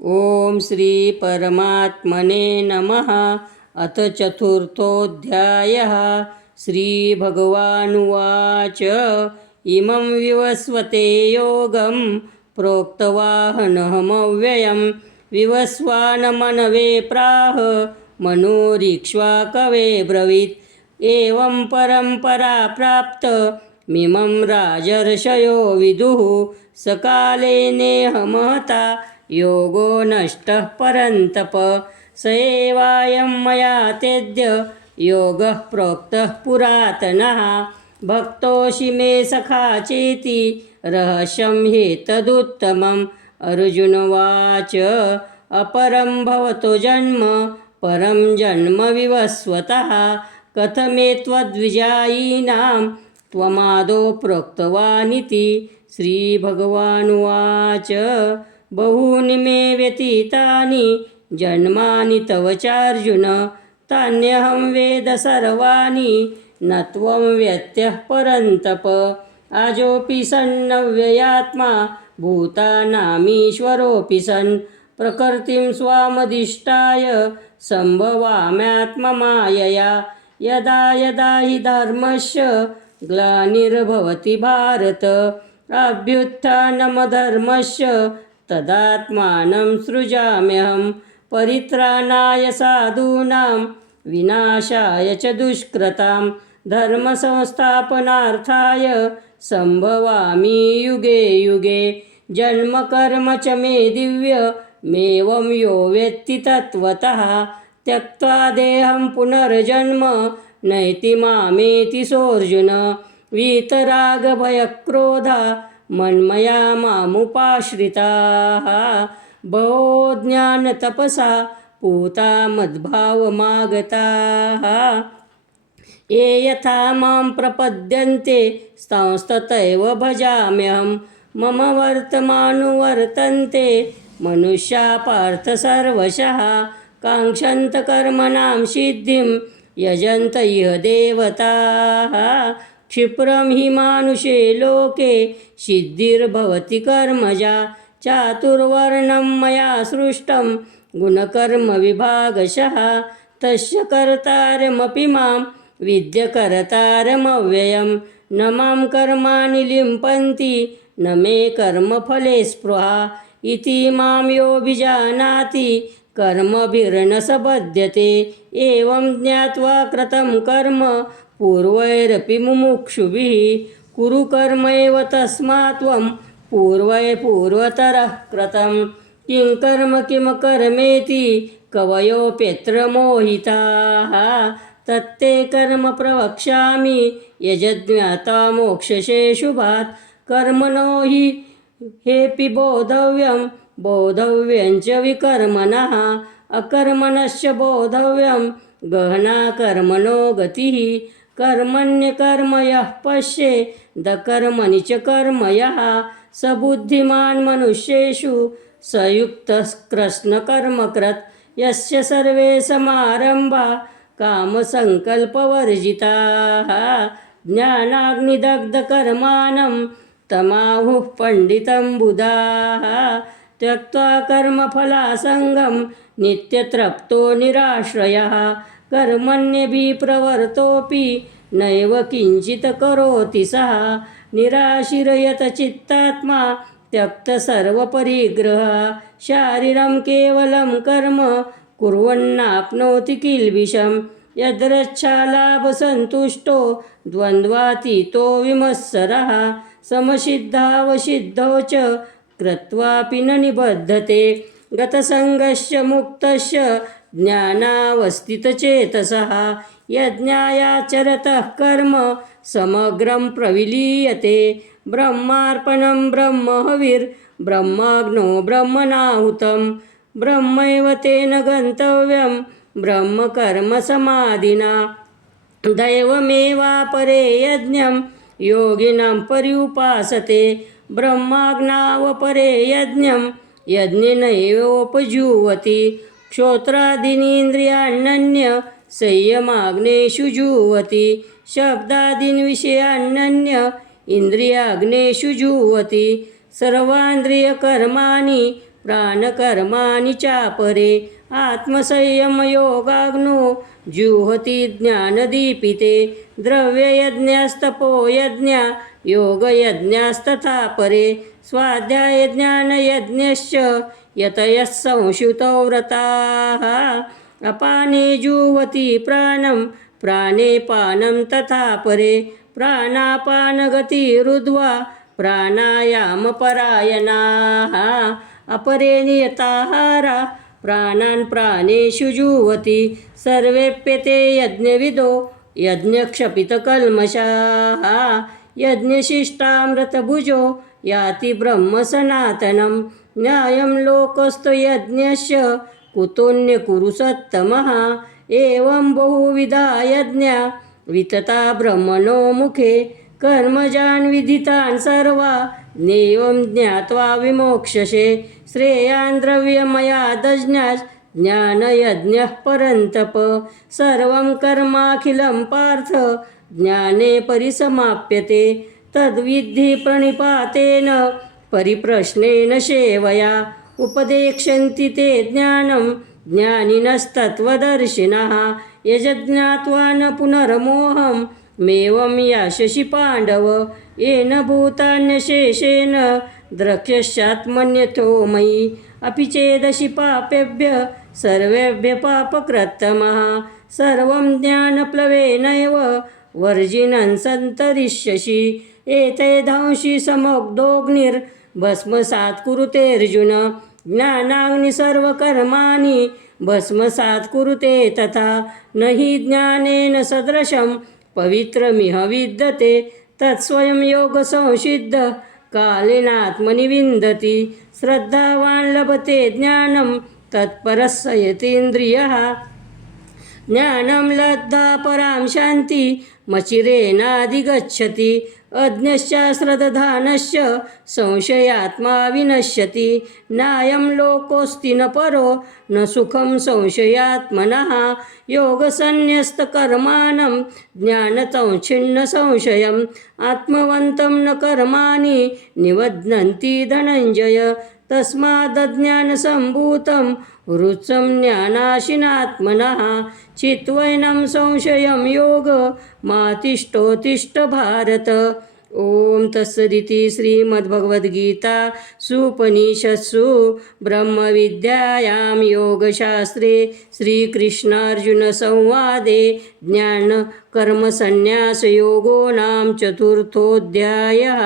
ओम श्री परमात्मने नमः। अथ चतुर्थोऽध्यायः। श्रीभगवानुवाच इमं विवस्वते योगं प्रोक्तवाहनहमव्ययं विवस्वानमनवे प्राह मनोरीक्ष्वाकवे ब्रवीत्। एवं परम्परा प्राप्त मिमं राजर्षयो विदुः सकाले नेह महता योगो नष्टः परन्तप। स एवायं मया तेद्य योगः प्रोक्तः पुरातनः। भक्तोऽसि मे सखा चेति रहस्यं ह्येतदुत्तमम्। अर्जुनवाच अपरं भवतो जन्म परं जन्म विवस्वतः कथमेत्वद्विजायीनां त्वमादौ प्रोक्तवानिति। श्रीभगवानुवाच बहूनि मे व्यतीतानि जन्मानि तव चार्जुन तान्यहं वेद सर्वाणि न त्वं वेत्त्यः परन्तप। आजोऽपि सन्नव्ययात्मा भूतानामीश्वरोऽपि सन् प्रकृतिं स्वामधिष्ठाय सम्भवाम्यात्ममायया। यदा यदा हि धर्मस्य ग्लानिर्भवति भारत अभ्युत्थानमधर्मस्य तदात्मानं सृजाम्यहं। परित्राणाय साधूनां विनाशाय च दुष्कृतां धर्मसंस्थापनार्थाय सम्भवामि युगे युगे। जन्म कर्म च मे दिव्यमेवं यो वेत्ति तत्त्वतः त्यक्त्वा देहं पुनर्जन्म नैति मामेति सोऽर्जुन। वीतरागभयक्रोधा मन्मया मामुपाश्रिताः बहो ज्ञानतपसा पूता मद्भावमागताः। ये यथा मां प्रपद्यन्ते संस्ततैव भजाम्यहं। मम वर्तमानुवर्तन्ते मनुष्या पार्थ सर्वशः काङ्क्षन्त कर्मणां सिद्धिं यजन्त इह देवताः। क्षिप्रं हि मानुषे लोके सिद्धिर्भवति कर्मजा चातुर्वर्णं मया सृष्टं गुणकर्मविभागशः। तस्य कर्तारमपि मां विद्य कर्तारमव्ययं। न मां कर्माणि लिम्पन्ति न मे कर्मफले स्पृहा। इति मां योऽभिजानाति कर्मभिर्न स बध्यते। एवं ज्ञात्वा कृतं कर्म पूर्वैरपि मुमुक्षुभिः कुरु कर्मैव तस्मात् त्वं पूर्वतरः कृतं। किं कर्म किमकर्मेति कवयोऽप्यत्र मोहिताः। तत्ते कर्म प्रवक्ष्यामि यजज्ञाता मोक्षसे शुभात्। कर्मणो हि हेऽपि बोधव्यं च विकर्मणः। अकर्मणश्च बोधव्यं गहना कर्मणो गतिः। कर्मण्यकर्म यः पश्येद कर्मणि च कर्म यः स बुद्धिमान् मनुष्येषु स युक्तः कृष्णकर्मकृत्। यस्य सर्वे समारम्भा कामसङ्कल्पवर्जिताः ज्ञानाग्निदग्धकर्माणं तमाहुः पण्डितं बुधाः। त्यक्त्वा कर्मफलासङ्गं नित्यतृप्तो निराश्रयः कर्मण्यभिप्रवृत्तोऽपि नैव किञ्चित् करोति सः। निराशिरयत चित्तात्मा त्यक्तसर्वपरिग्रहः शारीरं केवलं कर्म कुर्वन्नाप्नोति किल्बिषं। यदृच्छालाभसन्तुष्टो द्वन्द्वातीतो विमत्सरः समसिद्धावसिद्धौ च कृत्वापि न निबध्यते। गतसङ्गस्य मुक्तस्य ज्ञानावस्थितचेतसः यज्ञायाचरतः कर्म समग्रं प्रविलीयते। ब्रह्मार्पणं ब्रह्महविर्ब्रह्माग्नो ब्रह्मणाहुतं ब्रह्मैव तेन गन्तव्यं ब्रह्मकर्मसमाधिना। दैवमेवापरे यज्ञं योगिनं पर्युपासते ब्रह्माज्ञावपरे यज्ञं यज्ञेनैवोपजुह्वति। श्रोत्रादीनीन्द्रियाण्यन्य संयमाग्नेषु जुह्वति। शब्दादीन् विषयाण्यन्य इन्द्रियाग्नेषु जुह्वति। सर्वान्द्रियकर्माणि प्राणकर्माणि चापरे आत्मसंयमयोगाग्नो जुहति ज्ञानदीपिते द्रव्ययज्ञस्तपोयज्ञा योगयज्ञस्तथा परे स्वाध्यायज्ञानयज्ञश्च यतयः संश्रुतौ व्रताः अपाने जुह्वति प्राणं प्राणे पानं तथा परे प्राणापानगतिरुद्ध्वा प्राणायामपरायणाः अपरे नियताहारा प्राणान् प्राणेषु जुह्वति सर्वेप्यते यज्ञविदो यज्ञक्षपितकल्मषाः यज्ञशिष्टामृतभुजो याति ब्रह्मसनातनं न्यायं लोकस्थो यज्ञस्य कुतोऽन्यकुरु सत्तमः एवं बहुविधा यज्ञा वितता ब्रह्मणो मुखे कर्मजान् विदितान् सर्वा नैवं ज्ञात्वा विमोक्षसे श्रेयान् द्रव्यमयादज्ञास् ज्ञानयज्ञः परन्तप सर्वं कर्माखिलं पार्थ ज्ञाने परिसमाप्यते तद्विद्धि प्रणिपातेन परिप्रश्नेन सेवया उपदेक्षन्ति ते ज्ञानं ज्ञानिनस्तत्त्वदर्शिनः यज्ञात्वा न पुनर्मोहं मेवं यास्यसि पाण्डव येन भूतान्यशेषेण द्रक्ष्यस्यात्मन्यथो मयि अपि चेदसि पापेभ्यः सर्वेभ्यः पापकृत्तमः सर्वं ज्ञानप्लवेनैव वर्जिनं सन्तरिष्यसि एतैर्दंसि समग्धोऽग्निर्भस्मसात् कुरुते अर्जुन ज्ञानाग्नि सर्वकर्माणि भस्मसात् कुरुते तथा न हि ज्ञानेन सदृशं पवित्रमिह विद्यते तत्स्वयं योगसंसिद्धः कालेनात्मनि विन्दति श्रद्धावान् लभते ज्ञानं तत्परः स यतीन्द्रियः ज्ञानं लब्ध्वा परां शान्ति मचिरेणाधिगच्छति अज्ञश्चाश्रदधानश्च संशयात्मा विनश्यति नायं लोकोऽस्ति न परो न सुखं संशयात्मनः योगसन्न्यस्तकर्माणं ज्ञानतौच्छिन्न संशयम् आत्मवन्तं न कर्माणि निबध्नन्ति धनञ्जय तस्मादज्ञानसम्भूतं वृत्सं ज्ञानाशिनात्मनः चित्वैनं संशयं योग मातिष्ठोत्तिष्ठ भारत। ओम तत्सदिति श्रीमद्भगवद्गीता सुपनिषत्सु ब्रह्मविद्यायां योगशास्त्रे श्रीकृष्णार्जुनसंवादे ज्ञानकर्मसन्न्यासयोगो नाम चतुर्थोऽध्यायः।